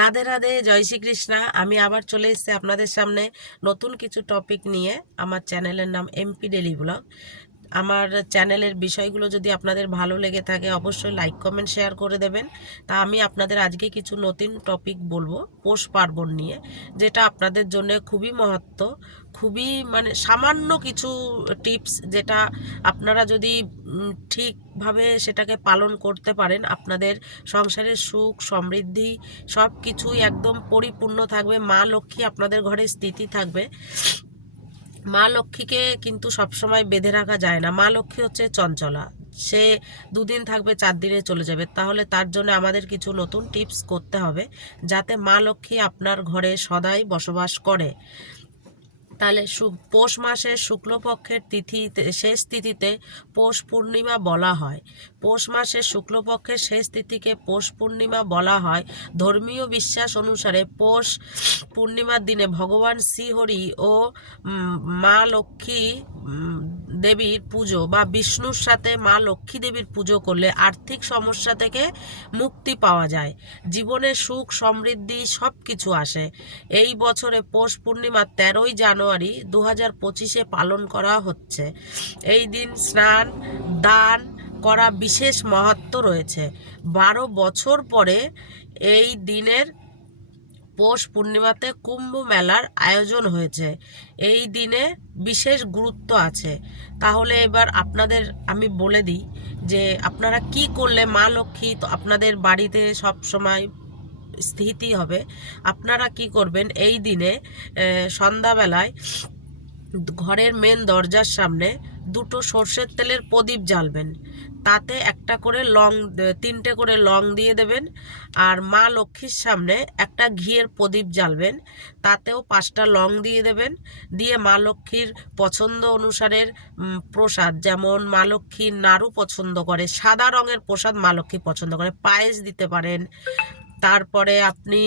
রাধে রাধে, জয় শ্রীকৃষ্ণা। আমি আবার চলে এসেছি আপনাদের সামনে নতুন কিছু টপিক নিয়ে। আমার চ্যানেলের নাম এমপি ডেলি ব্লগ। আমার চ্যানেলের বিষয়গুলো যদি আপনাদের ভালো লেগে থাকে অবশ্যই লাইক কমেন্ট শেয়ার করে দেবেন। তা আমি আপনাদের আজকে কিছু নতুন টপিক বলবো পৌষ পার্বণ নিয়ে, যেটা আপনাদের জন্য খুবই মহত্ব, খুবই মানে সামান্য কিছু টিপস, যেটা আপনারা যদি ঠিকভাবে সেটাকে পালন করতে পারেন আপনাদের সংসারের সুখ সমৃদ্ধি সব কিছুই একদম পরিপূর্ণ থাকবে। মা লক্ষ্মী আপনাদের ঘরে স্থিতি থাকবে। মা লক্ষ্মীকে কিন্তু সবসময় বেঁধে রাখা যায় না। মা লক্ষ্মী হচ্ছে চঞ্চলা, সে দুদিন থাকবে 4 দিনে চলে যাবে। তাহলে তার জন্য আমাদের কিছু নতুন টিপস করতে হবে যাতে মা লক্ষ্মী আপনার ঘরে সদাই বসবাস করে। তাহলে পৌষ মাসের শুক্লপক্ষের তিথিতে শেষ তিথিতে পৌষ পূর্ণিমা বলা হয়। পৌষ মাসের শুক্লপক্ষের শেষ তিথিকে পৌষ পূর্ণিমা বলা হয়। ধর্মীয় বিশ্বাস অনুসারে পৌষ পূর্ণিমার দিনে ভগবান শ্রীহরি ও মা লক্ষ্মী দেবীর পুজো বা বিষ্ণুর সাথে মা লক্ষ্মী দেবীর পুজো করলে আর্থিক সমস্যা থেকে মুক্তি পাওয়া যায়, জীবনে সুখ সমৃদ্ধি সব কিছু আসে। এই বছরে পৌষ পূর্ণিমা 13ই জানুয়ারি 2025 পালন করা হচ্ছে। এই দিন স্নান দান করা বিশেষ মাহাত্ম্য রয়েছে। 12 বছর পরে এই দিনের পৌষ পূর্ণিমাতে কুম্ভ মেলার আয়োজন হয়েছে। এই দিনে বিশেষ গুরুত্ব আছে। তাহলে এবার আপনাদের আমি বলে দিই যে আপনারা কি করলে মা লক্ষ্মী তো আপনাদের বাড়িতে সব সময় স্থিতি হবে। আপনারা কি করবেন, এই দিনে সন্ধ্যাবেলায় ঘরের মেন দরজার সামনে দুটো সর্ষের তেলের প্রদীপ জ্বালবেন। তাতে একটা করে লং 3টে করে লং দিয়ে দেবেন। আর মা লক্ষ্মীর সামনে একটা ঘিয়ের প্রদীপ জ্বালবেন, তাতেও 5টা লং দিয়ে দেবেন। দিয়ে মা লক্ষ্মীর পছন্দ অনুসারের প্রসাদ, যেমন মা লক্ষ্মীর নাড়ু পছন্দ করে, সাদা রঙের প্রসাদ মা লক্ষ্মী পছন্দ করে, পায়েস দিতে পারেন। তারপরে আপনি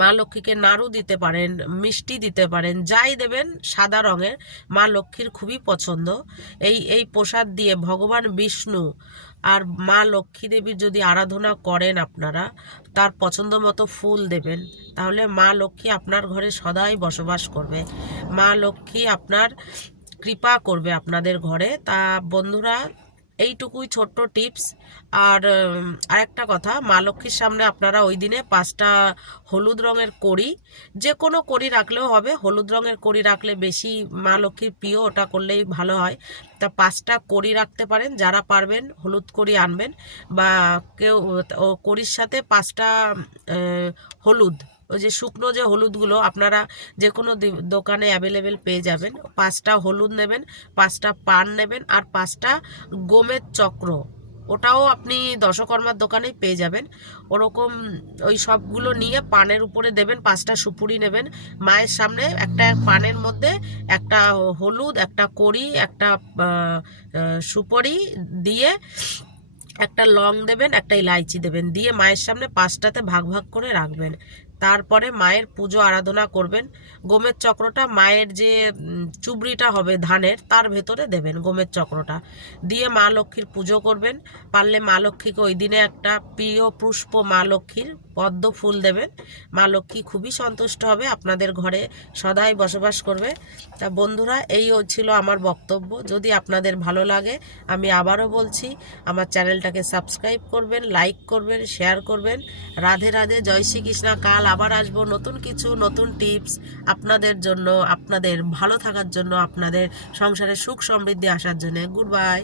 মা লক্ষ্মীকে নাড়ু দিতে পারেন, মিষ্টি দিতে পারেন, যাই দেবেন সাদা রঙের, মা লক্ষ্মীর খুবই পছন্দ। এই প্রসাদ দিয়ে ভগবান বিষ্ণু আর মা লক্ষ্মী দেবীর যদি আরাধনা করেন আপনারা, তার পছন্দ মতো ফুল দেবেন। তাহলে মা লক্ষ্মী আপনার ঘরে সদাই বসবাস করবে, মা লক্ষ্মী আপনার কৃপা করবে আপনাদের ঘরে। তা বন্ধুরা, এইটুকুই ছোট্ট টিপস। আর আরেকটা কথা, মা লক্ষ্মীর সামনে আপনারা ওই দিনে 5টা হলুদ রঙের কড়ি, যে কোনো কড়ি রাখলেও হবে, হলুদ রঙের কড়ি রাখলে বেশি মা লক্ষ্মীর প্রিয়, ওটা করলেই ভালো হয়। তা 5টা কড়ি রাখতে পারেন, যারা পারবেন হলুদ কড়ি আনবেন, বা কেউ ও কড়ির সাথে 5টা হলুদ, ওই যে শুকনো যে হলুদগুলো আপনারা যে কোনো দোকানে অ্যাভেলেবেল পেয়ে যাবেন। 5টা হলুদ নেবেন, 5টা পান নেবেন, আর 5টা গোমের চক্র, ওটাও আপনি দশকর্মার দোকানেই পেয়ে যাবেন। ওরকম ওই সবগুলো নিয়ে পানের উপরে দেবেন। 5টা সুপুরি নেবেন, মায়ের সামনে একটা পানের মধ্যে একটা হলুদ, একটা কড়ি, একটা সুপুরি দিয়ে একটা লং দেবেন, একটা ইলাইচি দেবেন, দিয়ে মায়ের সামনে 5টাতে ভাগ ভাগ করে রাখবেন। তারপরে মায়ের পুজো আরাধনা করবেন। গমের চক্রটা মায়ের যে চুবড়িটা হবে ধানের, তার ভেতরে দেবেন গমের চক্রটা, দিয়ে মা লক্ষ্মীর পুজো করবেন। পারলে মা লক্ষ্মীকে ওই দিনে একটা প্রিয় পুষ্প মা লক্ষ্মীর পদ্ম ফুল দেবেন। মা লক্ষ্মী খুবই সন্তুষ্ট হবে, আপনাদের ঘরে সদাই বসবাস করবে। তা বন্ধুরা, এই ছিল আমার বক্তব্য। যদি আপনাদের ভালো লাগে, আমি আবারও বলছি, আমার চ্যানেলটাকে সাবস্ক্রাইব করবেন, লাইক করবেন, শেয়ার করবেন। রাধে রাধে, জয় শ্রীকৃষ্ণ। কাল আবার আসবো নতুন কিছু নতুন টিপস আপনাদের জন্য, আপনাদের ভালো থাকার জন্য, আপনাদের সংসারে সুখ সমৃদ্ধি আসার জন্য। Good bye.